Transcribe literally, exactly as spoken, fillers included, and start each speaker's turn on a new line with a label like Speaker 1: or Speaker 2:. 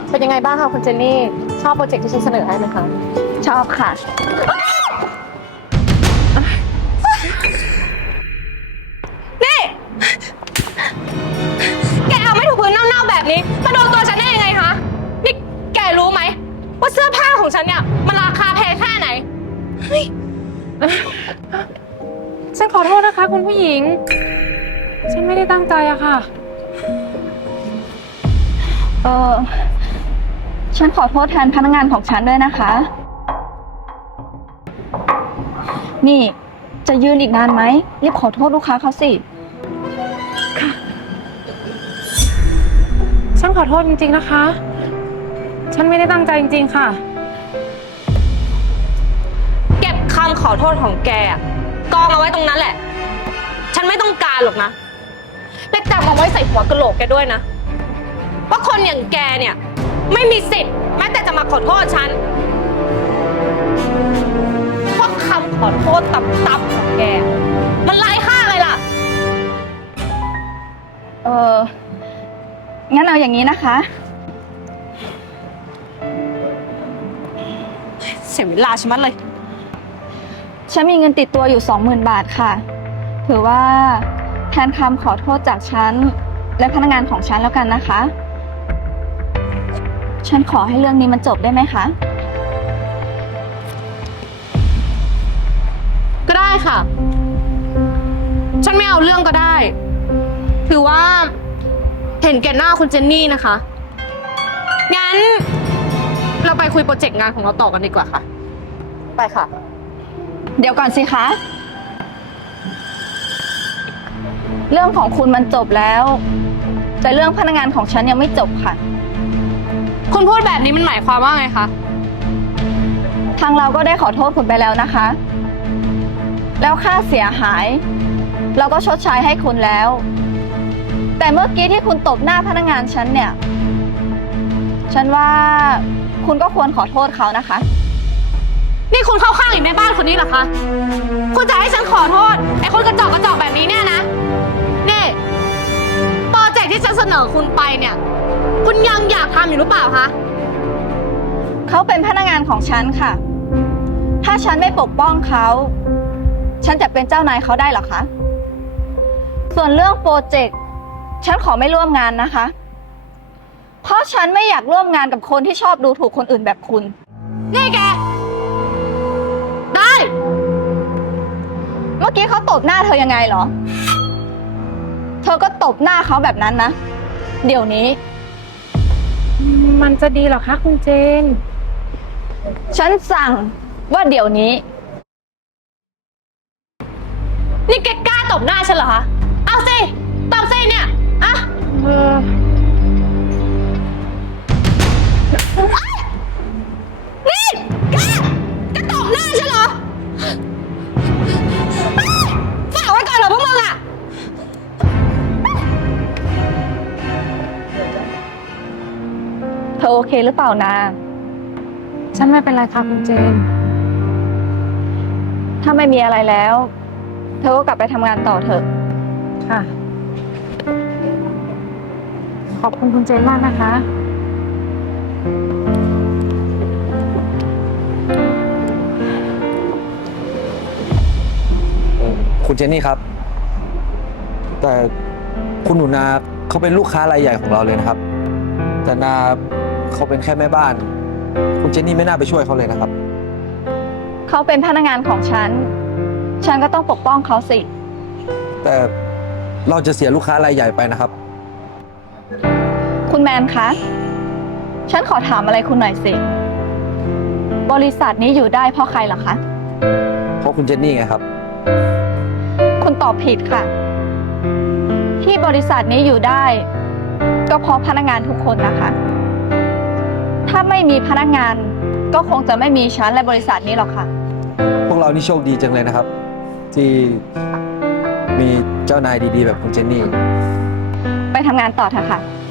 Speaker 1: เป็นยังไงบ้างคะคุณเจนนี่ชอบโปรเจกต์ที่ฉันเสนอให้ไหมคะ
Speaker 2: ชอบค่ะ
Speaker 3: นี่แกเอาไม่ถูกพื้นเน่าๆแบบนี้มาโดนตัวฉันได้ยังไงคะนี่แกรู้ไหมว่าเสื้อผ้าของฉันเนี่ยมันราคาแพงแค่ไหนเฮ้ย
Speaker 4: ฉันขอโทษนะคะคุณผู้หญิง ฉันไม่ได้ตั้งใจอะค่ะ
Speaker 2: เออฉันขอโทษแทนพนักงานของฉันด้วยนะคะ นี่จะยืนอีกนานไหมรีบขอโทษลูกค้าเขาสิ
Speaker 4: ฉันขอโทษจริงๆนะคะ ฉันไม่ได้ตั้งใจจริงๆค่ะ
Speaker 3: เก็บคำขอโทษของแกอะกองเอาไว้ตรงนั้นแหละ ฉันไม่ต้องการหรอกนะและจำเอาไว้ใส่หัวกะโหลกแกด้วยนะว่าคนอย่างแกเนี่ยไม่มีสิทธิ์แม้แต่จะมาขอโทษฉันเพราะคำขอโทษตับๆของแกมันไร้ค่าเลยล่ะ
Speaker 2: เอองั้นเอาอย่างนี้นะคะ
Speaker 3: เสียเวลาฉันมันเลย
Speaker 2: ฉันมีเงินติดตัวอยู่สองหมื่นบาทค่ะถือว่าแทนคำขอโทษจากฉันและพนักงานของฉันแล้วกันนะคะ ฉันขอให้เรื่องนี้มันจบได้ไหมคะ
Speaker 3: ก็ได้ค่ะ ฉันไม่เอาเรื่องก็ได้ ถือว่าเห็นแก่หน้าคุณเจนนี่นะคะ งั้นเราไปคุยโปรเจกต์งานของเราต่อกันดีกว่าค่ะ
Speaker 1: ไปค่ะ
Speaker 2: เดี๋ยวก่อนสิคะ เรื่องของคุณมันจบแล้ว แต่เรื่องพนักงานของฉันยังไม่จบค่ะ
Speaker 3: คุณพูดแบบนี้มันหมายความว่าไงคะ
Speaker 2: ทางเราก็ได้ขอโทษคุณไปแล้วนะคะ แล้วค่าเสียหาย เราก็ชดใช้ให้คุณแล้ว แต่เมื่อกี้ที่คุณตบหน้าพนักงานฉันเนี่ย ฉันว่าคุณก็ควรขอโทษเขานะคะ
Speaker 3: นี่คุณเข้าข้างอีกในบ้านคนนี้เหรอคะ คุณจะให้ฉันขอโทษไอ้คนกระจอกกระจอกแบบนี้เนี่ยนะ นี่โปรเจกต์ที่ฉันเสนอคุณไปเนี่ย คุณยังอยากทำอยู่หรือเปล่าคะ
Speaker 2: เขาเป็นพนักงานของฉันค่ะ ถ้าฉันไม่ปกป้องเขา ฉันจะเป็นเจ้านายเขาได้เหรอคะ ส่วนเรื่องโปรเจกต์ ฉันขอไม่ร่วมงานนะคะ เพราะฉันไม่อยากร่วมงานกับคนที่ชอบดูถูกคนอื่นแบบคุณ
Speaker 3: นี่แก ได้
Speaker 2: เมื่อกี้เขาตบหน้าเธอยังไงเหรอ เธอก็ตบหน้าเขาแบบนั้นนะ เดี๋ยวนี้
Speaker 4: มันจะดีเหรอคะคุณเจน
Speaker 2: ฉันสั่งว่าเดี๋ยวนี้
Speaker 3: นี่แกกล้าตบหน้าฉันเหรอคะ เอาสิ ตบสิเนี่ย อ่ะ
Speaker 4: เออ
Speaker 3: นี่แกจะตบหน้าฉันเหรอฝากไว้ก่อนเหรอพวกมึงอะ
Speaker 2: เธอโอเคหรือเปล่านะ
Speaker 4: ฉันไม่เป็นไรค่ะคุณเจน
Speaker 2: ถ้าไม่มีอะไรแล้ว เธอก็กลับไปทำงานต่อเถอะ
Speaker 4: ค่ะ ขอบคุณคุณเจนมากนะคะ
Speaker 5: คุณเจนนี่ครับ แต่คุณหนูนาเขาเป็นลูกค้ารายใหญ่ของเราเลยนะครับ แต่นาเขาเป็นแค่แม่บ้าน คุณเจนนี่ไม่น่าไปช่วยเขาเลยนะครับ
Speaker 2: เขาเป็นพนักงานของฉัน ฉันก็ต้องปกป้องเขาสิ
Speaker 5: แต่เราจะเสียลูกค้ารายใหญ่ไปนะครับ
Speaker 2: คุณแมนคะ ฉันขอถามอะไรคุณหน่อยสิ บริษัทนี้อยู่ได้เพราะใครเหรอคะ
Speaker 5: เพราะคุณเจนนี่ไงครับ
Speaker 2: คุณตอบผิดค่ะ ที่บริษัทนี้อยู่ได้ ก็เพราะพนักงานทุกคนนะคะ ถ้าไม่มีพนักงานก็คงจะไม่มีฉันและบริษัทนี้หรอกค่ะ
Speaker 5: พวกเรานี่โชคดีจังเลยนะครับ ที่มีเจ้านายดีๆ แบบคุณเจนนี่
Speaker 2: ไปทำงานต่อเถอะค่ะ